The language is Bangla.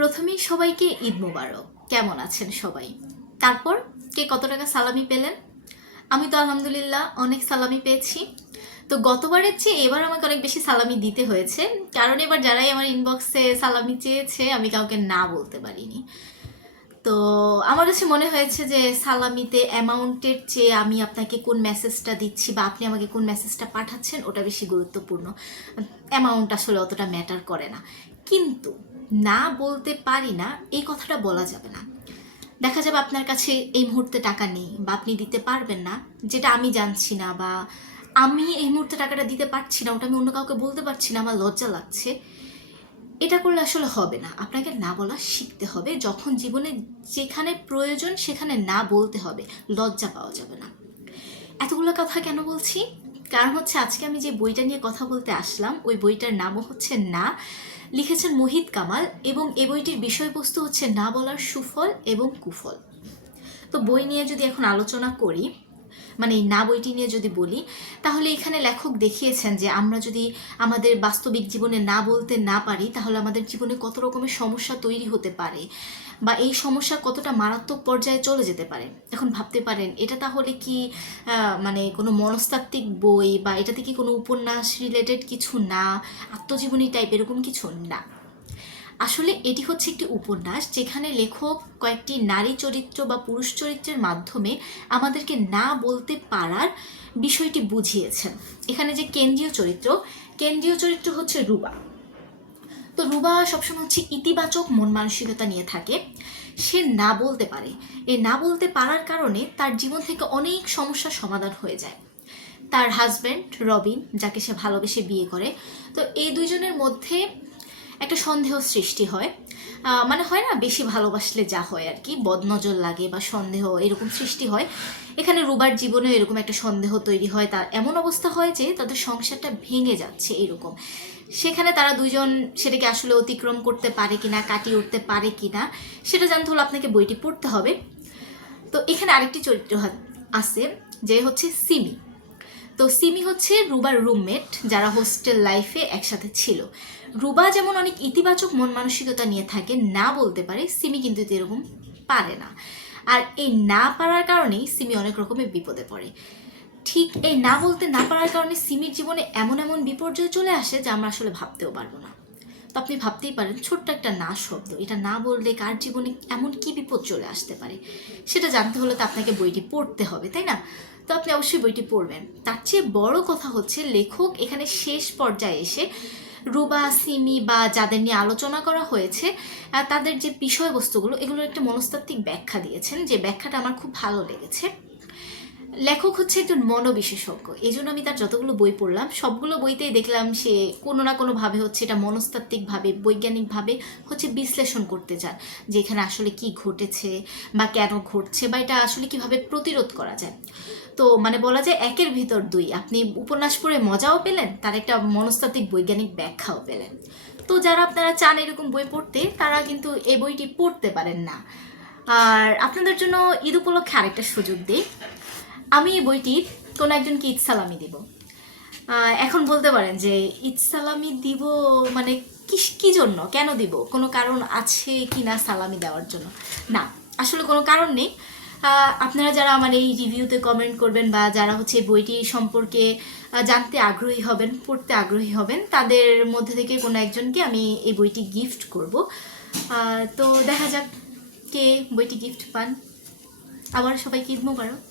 প্রথমেই সবাইকে ঈদ মোবারক। কেমন আছেন সবাই? তারপর কে কত টাকা সালামি পেলেন? আমি তো আলহামদুলিল্লাহ অনেক সালামি পেয়েছি। তো গতবারের চেয়ে এবার আমাকে অনেক বেশি সালামি দিতে হয়েছে। কারণ এবার যারাই আমার ইনবক্সে সালামি চেয়েছে, আমি কাউকে না বলতে পারিনি। তো আমার কাছে মনে হয়েছে যে সালামিতে অ্যামাউন্টের চেয়ে আমি আপনাকে কোন মেসেজটা দিচ্ছি বা আপনি আমাকে কোন মেসেজটা পাঠাচ্ছেন, ওটা বেশি গুরুত্বপূর্ণ। অ্যামাউন্ট আসলে অতটা ম্যাটার করে না। কিন্তু না বলতে পারি না, এই কথাটা বলা যাবে না। দেখা যাবে আপনার কাছে এই মুহূর্তে টাকা নেই বা আপনি দিতে পারবেন না, যেটা আমি জানছি না বা আমি এই মুহূর্তে টাকাটা দিতে পারছি না, ওটা আমি অন্য কাউকে বলতে পারছি না, আমার লজ্জা লাগছে। এটা করলে আসলে হবে না। আপনাকে না বলা শিখতে হবে, যখন জীবনে যেখানে প্রয়োজন সেখানে না বলতে হবে, লজ্জা পাওয়া যাবে না। এতগুলো কথা কেন বলছি? কারণ হচ্ছে আজকে আমি যে বইটা নিয়ে কথা বলতে আসলাম, ওই বইটার নামও হচ্ছে না। লিখেছেন মোহিত কামাল এবং এ বইটির বিষয়বস্তু হচ্ছে না বলার সুফল এবং কুফল। তো বই নিয়ে যদি এখন আলোচনা করি মানে এই না বইটি নিয়ে যদি বলি, তাহলে এখানে লেখক দেখিয়েছেন যে আমরা যদি আমাদের বাস্তবিক জীবনে না বলতে না পারি, তাহলে আমাদের জীবনে কত রকমের সমস্যা তৈরি হতে পারে বা এই সমস্যা কতটা মারাত্মক পর্যায়ে চলে যেতে পারে। এখন ভাবতে পারেন, এটা তাহলে কি মানে কোনো মনস্তাত্ত্বিক বই বা এটাতে কি কোনো উপন্যাস রিলেটেড কিছু না? আত্মজীবনী টাইপ এরকম কিছু? না। আসলে এটি হচ্ছে একটি উপন্যাস যেখানে লেখক কয়েকটি নারী চরিত্র বা পুরুষ চরিত্রের মাধ্যমে আমাদেরকে না বলতে পারার বিষয়টি বুঝিয়েছেন। এখানে যে কেন্দ্রীয় চরিত্র কেন্দ্রীয় চরিত্র হচ্ছে রুবা। তো রুবা সবসময় হচ্ছে ইতিবাচক মন মানসিকতা নিয়ে থাকে। সে না বলতে পারে। এই না বলতে পারার কারণে তার জীবন থেকে অনেক সমস্যার সমাধান হয়ে যায়। তার হাজব্যান্ড রবিন, যাকে সে ভালোবেসে বিয়ে করে। তো এই দুইজনের মধ্যে একটা সন্দেহ সৃষ্টি হয়। মানে হয় না, বেশি ভালোবাসলে যা হয় আর কি, বদনজর লাগে বা সন্দেহ এরকম সৃষ্টি হয়। এখানে রুবার জীবনেও এরকম একটা সন্দেহ তৈরি হয়। তার এমন অবস্থা হয় যে, তাদের সংসারটা ভেঙে যাচ্ছে এরকম। সেখানে তারা দুজন, সেটাকে আসলে অতিক্রম করতে পারে কি না কাটিয়ে উঠতে পারে কি না সেটা জানতে হলে আপনাকে বইটি পড়তে হবে। তো এখানে আরেকটি চরিত্র আছে, যে হচ্ছে সিমি। তো সিমি হচ্ছে রুবার রুমমেট, যারা হোস্টেল লাইফে একসাথে ছিল। রুবা যেমন অনেক ইতিবাচক মন মানসিকতা নিয়ে থাকে, না বলতে পারে সিমি কিন্তু এরকম পারে না। আর এই না পারার কারণেই সিমি অনেক রকমের বিপদে পড়ে। ঠিক এই না বলতে না পারার কারণে সিমির জীবনে এমন এমন বিপর্যয় চলে আসে যা আমরা আসলে ভাবতেও পারব না। তো আপনি ভাবতেই পারেন, ছোট্ট একটা না শব্দ। এটা না বললে কার জীবনে এমন কি বিপদ চলে আসতে পারে? সেটা জানতে হলে তো আপনাকে বইটি পড়তে হবে, তাই না? তো আপনি অবশ্যই বইটি পড়বেন। তার চেয়ে বড় কথা হচ্ছে, লেখক এখানে শেষ পর্যায়ে এসে রুবা, সিমি বা যাদের নিয়ে আলোচনা করা হয়েছে তাদের যে বিষয়বস্তুগুলো, এগুলোর একটা মনস্তাত্ত্বিক ব্যাখ্যা দিয়েছেন। যে ব্যাখ্যাটা আমার খুব ভালো লেগেছে। লেখক হচ্ছে একজন মনোবিশেষজ্ঞ। এই জন্য আমি তার যতগুলো বই পড়লাম, সবগুলো বইতেই দেখলাম সে কোনো না কোনোভাবে হচ্ছে এটা মনস্তাত্ত্বিকভাবে, বৈজ্ঞানিকভাবে হচ্ছে বিশ্লেষণ করতে চান যে এখানে আসলে কি ঘটেছে বা কেন ঘটছে বা এটা আসলে কীভাবে প্রতিরোধ করা যায়। তো মানে বলা যায় একের ভিতর দুই। আপনি উপন্যাস পড়ে মজাও পেলেন, তার একটা মনস্তাত্ত্বিক বৈজ্ঞানিক ব্যাখ্যাও পেলেন। তো যারা আপনারা চান এরকম বই পড়তে, তারা কিন্তু এই বইটি পড়তে পারেন না। আর আপনাদের জন্য ঈদ উপলক্ষে আরেকটা সুযোগ দিই। আমি এই বইটি কোনো একজনকে ঈদ সালামি দিব। এখন বলতে পারেন যে ঈদ সালামি দিব মানে কি কি জন্য? কেন দিব? কোনো কারণ আছে কি না সালামি দেওয়ার জন্য? না, আসলে কোনো কারণ নেই। আপনারা যারা আমার এই রিভিউতে কমেন্ট করবেন বা যারা হচ্ছে বইটি সম্পর্কে জানতে আগ্রহী হবেন, পড়তে আগ্রহী হবেন, তাদের মধ্যে থেকে কোনো একজনকে আমি এই বইটি গিফট করব। তো দেখা যাক কে বইটি গিফট পান। আবার সবাইকে ঈদ মোবারক।